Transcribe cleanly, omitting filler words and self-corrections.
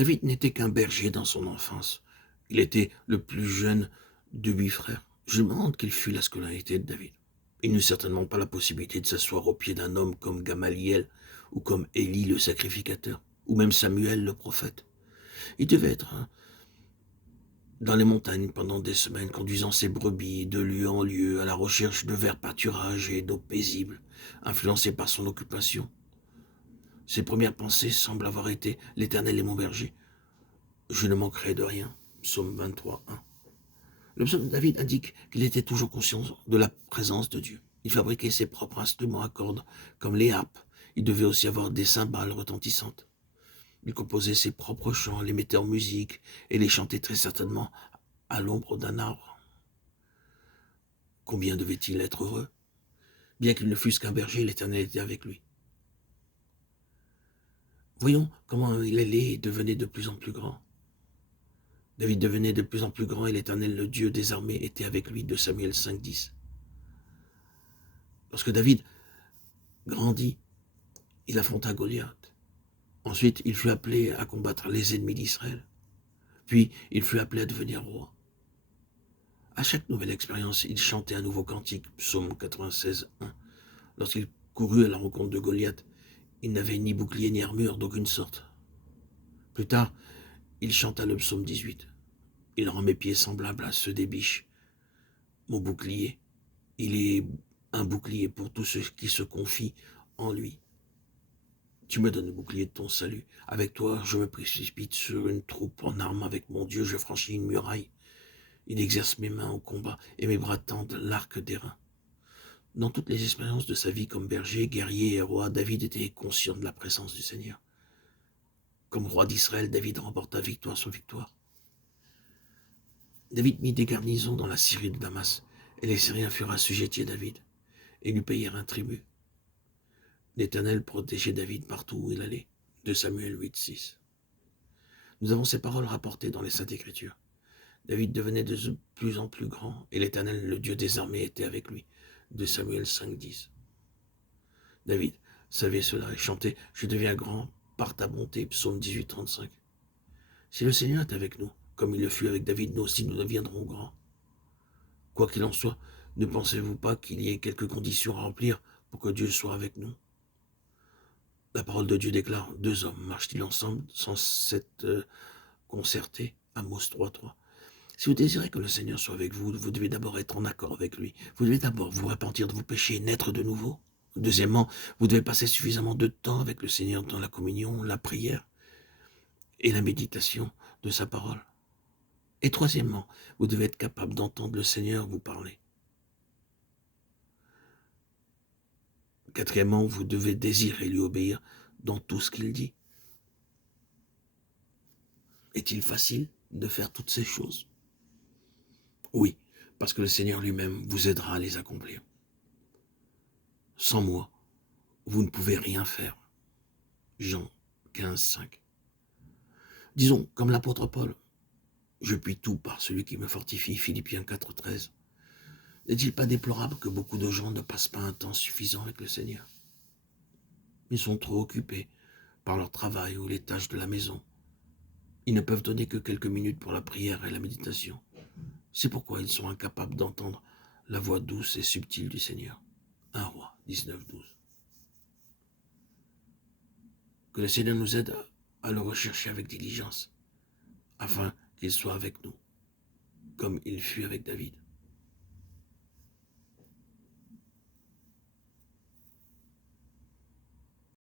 David n'était qu'un berger dans son enfance. Il était le plus jeune de 8 frères. Je me demande quelle fut la scolarité de David. Il n'eut certainement pas la possibilité de s'asseoir au pied d'un homme comme Gamaliel, ou comme Élie le sacrificateur, ou même Samuel le prophète. Il devait être dans les montagnes pendant des semaines, conduisant ses brebis de lieu en lieu à la recherche de verts pâturages et d'eau paisible, influencé par son occupation. Ses premières pensées semblent avoir été «L'Éternel est mon berger, je ne manquerai de rien». Psaume 23, 1. Le psaume de David indique qu'il était toujours conscient de la présence de Dieu. Il fabriquait ses propres instruments à cordes, comme les harpes. Il devait aussi avoir des cymbales retentissantes. Il composait ses propres chants, les mettait en musique et les chantait très certainement à l'ombre d'un arbre. Combien devait-il être heureux? Bien qu'il ne fût qu'un berger, l'Éternel était avec lui. Voyons comment il allait et devenait de plus en plus grand. David devenait de plus en plus grand et l'Éternel, le Dieu des armées, était avec lui, de Samuel 5, 10. Lorsque David grandit, il affronta Goliath. Ensuite, il fut appelé à combattre les ennemis d'Israël. Puis, il fut appelé à devenir roi. À chaque nouvelle expérience, il chantait un nouveau cantique, psaume 96, 1. Lorsqu'il courut à la rencontre de Goliath, il n'avait ni bouclier ni armure d'aucune sorte. Plus tard, il chanta le psaume 18. Il rend mes pieds semblables à ceux des biches. Mon bouclier, il est un bouclier pour tous ceux qui se confient en lui. Tu me donnes le bouclier de ton salut. Avec toi, je me précipite sur une troupe en armes. Avec mon Dieu, je franchis une muraille. Il exerce mes mains au combat et mes bras tendent l'arc d'airain. Dans toutes les expériences de sa vie comme berger, guerrier et roi, David était conscient de la présence du Seigneur. Comme roi d'Israël, David remporta victoire sur victoire. David mit des garnisons dans la Syrie de Damas, et les Syriens furent assujettis à David, et lui payèrent un tribut. L'Éternel protégeait David partout où il allait. 2 Samuel 8, 6. Nous avons ces paroles rapportées dans les Saintes Écritures. David devenait de plus en plus grand, et l'Éternel, le Dieu des armées, était avec lui. 2 Samuel 5, 10. David savait cela et chantait « Je deviens grand par ta bonté » psaume 18, 35. Si le Seigneur est avec nous, comme il le fut avec David, nous aussi nous deviendrons grands. Quoi qu'il en soit, ne pensez-vous pas qu'il y ait quelques conditions à remplir pour que Dieu soit avec nous? La parole de Dieu déclare « Deux hommes marchent-ils ensemble sans s'être concertés » Amos 3, 3. Si vous désirez que le Seigneur soit avec vous, vous devez d'abord être en accord avec lui. Vous devez d'abord vous repentir de vos péchés et naître de nouveau. Deuxièmement, vous devez passer suffisamment de temps avec le Seigneur dans la communion, la prière et la méditation de sa parole. Et troisièmement, vous devez être capable d'entendre le Seigneur vous parler. Quatrièmement, vous devez désirer lui obéir dans tout ce qu'il dit. Est-il facile de faire toutes ces choses? Oui, parce que le Seigneur lui-même vous aidera à les accomplir. Sans moi, vous ne pouvez rien faire. Jean 15, 5. Disons, comme l'apôtre Paul, je puis tout par celui qui me fortifie, Philippiens 4, 13. N'est-il pas déplorable que beaucoup de gens ne passent pas un temps suffisant avec le Seigneur? Ils sont trop occupés par leur travail ou les tâches de la maison. Ils ne peuvent donner que quelques minutes pour la prière et la méditation. C'est pourquoi ils sont incapables d'entendre la voix douce et subtile du Seigneur. 1 Roi 19, 12. Que le Seigneur nous aide à le rechercher avec diligence, afin qu'il soit avec nous, comme il fut avec David.